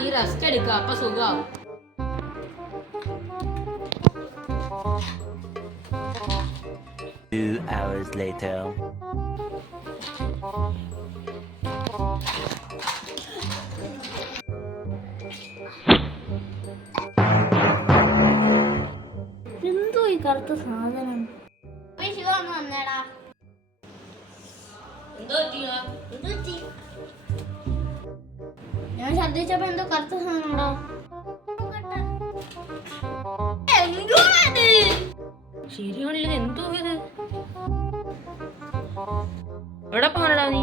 നീ റെസ്റ്റ് എടുക്ക, അപ്പൊ സുഖാവും. എന്തോ ഈ കറുത്ത സാധനം. വന്നേടാ. ഞാൻ ശ്രദ്ധിച്ചപ്പോ എന്തോ കറുത്ത സാധനമാണോ. ശരിയാണല്ലോ, എന്തോ ഇത്. എവിടെ പോകണടാ നീ?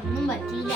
ഒന്നും പറ്റിയില്ല.